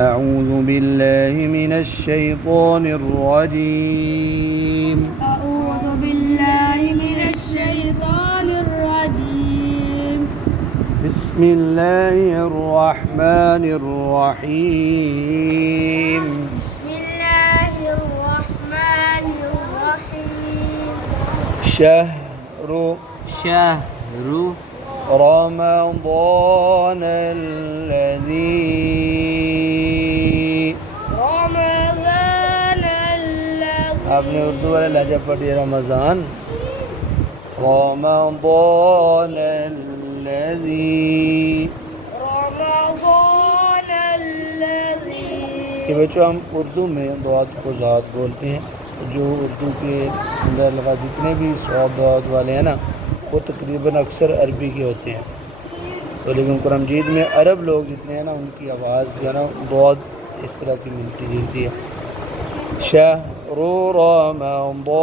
أعوذ بالله من الشيطان الرجيم. أعوذ بالله من الشيطان الرجيم. بسم الله الرحمن الرحيم. بسم الله الرحمن الرحيم. شهر رمضان आपने उर्दू वाला लहजा पढ़ी रमज़ान कि बच्चों हम उर्दू में दुआत को ज़ात बोलते हैं। जो उर्दू के अंदर लगा जितने भी सवाब दुआत वाले हैं ना वो तकरीबन अक्सर अरबी के होते हैं। तो लेकिन कुरान मजीद में अरब लोग जितने हैं ना उनकी आवाज़ जो है ना दुआत इस तरह की मिलती जुलती है। शहर रमज़ान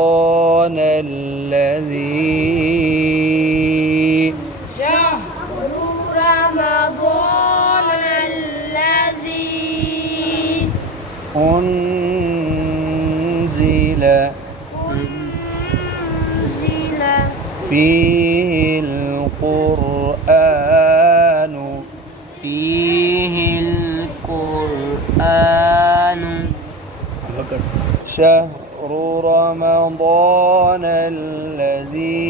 أنزل فيه القرآن شهر رمضان الذي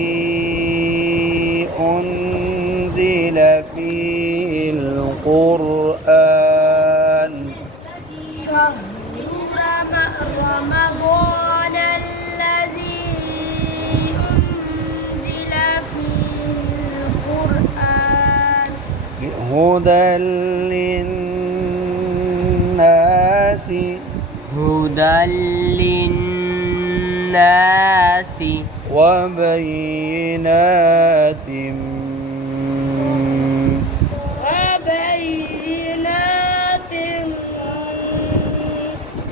أنزل فيه القرآن رمضان الذي أنزل فيه القرآن هدى للناس وبينات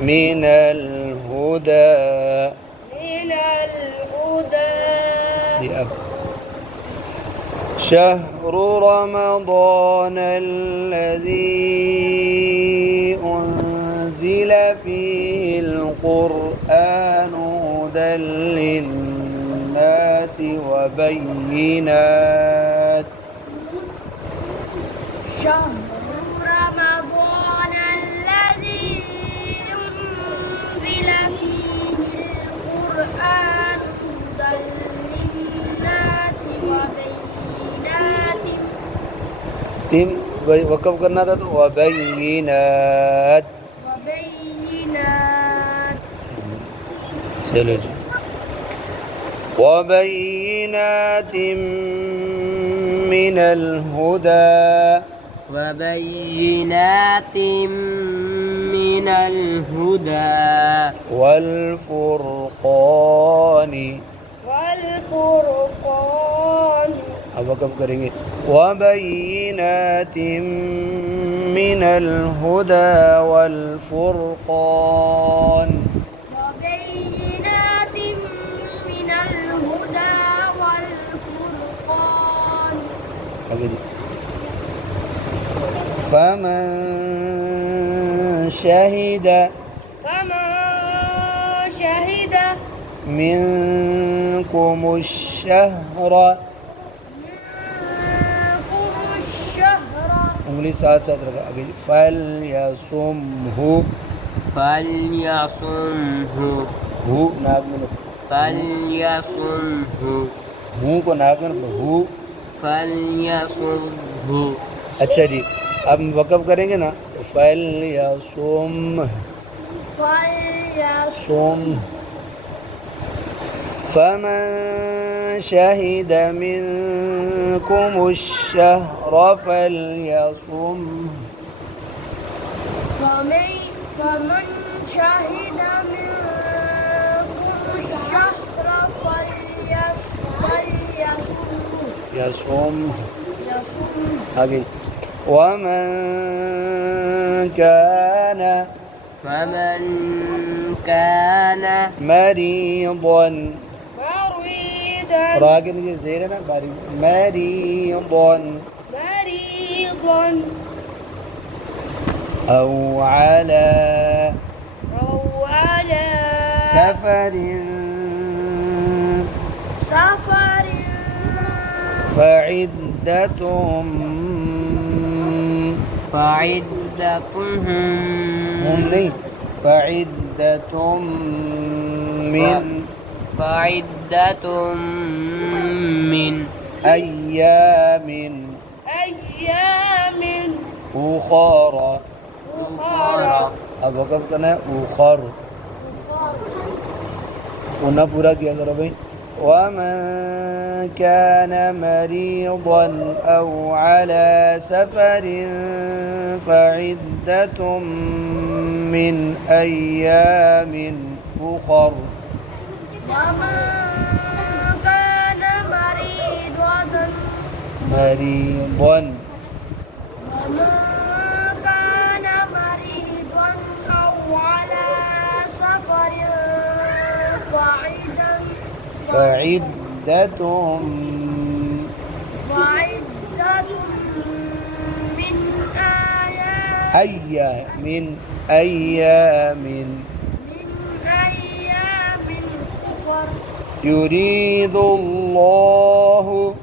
من الهدى شهر رمضان الذي أنزل فيه القرآن هدى للناس وبينات شهر رمضان الذي أنزل فيه القرآن هدى للناس وبينات वक़फ़ करना था तो वबय्यिनात। चलो जी वबय्यिनात मिनल हुदा वल फुरक़ान। अब वक़फ़ करेंगे वबय्यिनात मिनल हुदा वल फुरक़ान। فمن شهد منكم الشهر उंगली साथ साथ रखा आगे फलयसुमहु हु नाक में हु को नाक में हु। अच्छा जी अब वक़फ़ करेंगे ना तो फलयसुम فمن شهد منكم الشهر فليصم فمن شهد منكم الشهر فليصم आगे ومن كان مريضا راجل ये ज़ेर है ना मरीض أو على سفر فعدة هم नहीं فعدة من أيام أخرى अब वक़्फ़ करना है उखर उन्हें पूरा किया करो भाई ومن كان مريضا أو على سفر فعدة من أيام أخر ومن كان مريضا أو على سفر فعدة من أيام أخر يريد الله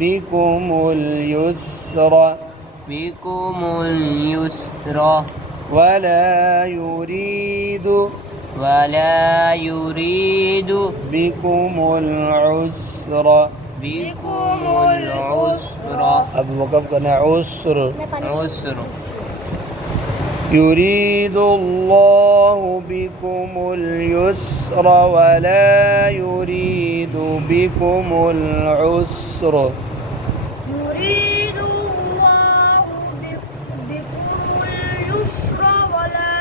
بكم اليسر ولا يريد بكم العسر अब वक़्फ़ करना है عسر يريد الله بكم اليسر ولا يريد بكم العسر يريد الله بكم اليسر ولا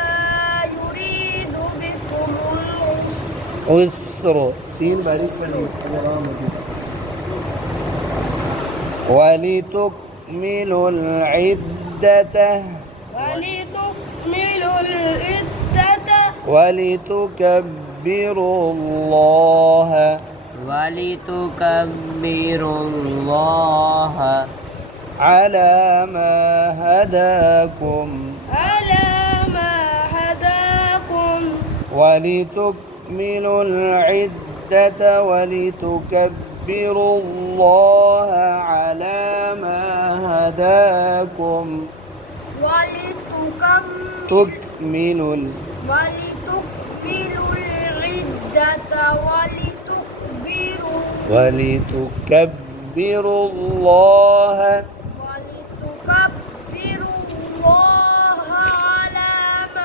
يريد بكم عسر سين बारीक पर ولتكملوا العدة ولتكبروا الله على ما هداكم ولتكملوا العدة ولتكبروا الله على ما هداكم ولتكملوا العدة ولتكبروا الله على ما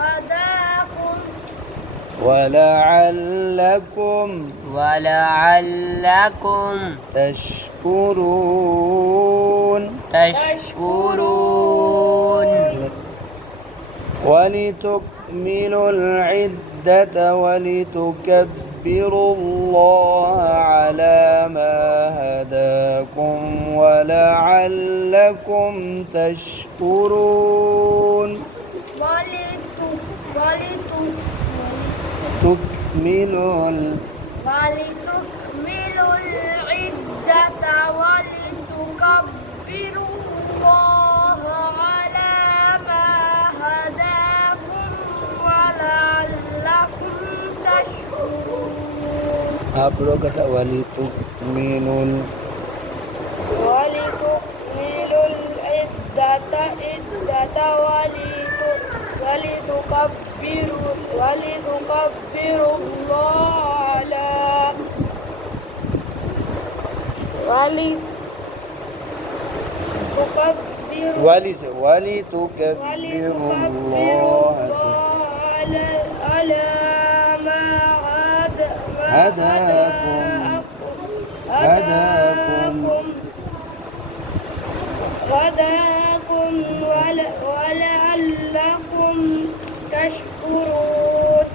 هداكم ولعلكم تشكرون ولتكملوا العدة ولتكبروا الله على ما هداكم ولعلكم تشكرون ولتكملوا العدة ولتكبروا الله على ما هداكم ولعلكم تشكرون आप लोग कहता ولتكملوا العدة ولتكبروا الله على ولتكبروا الله على ما هداكم ولعلكم تشكرون.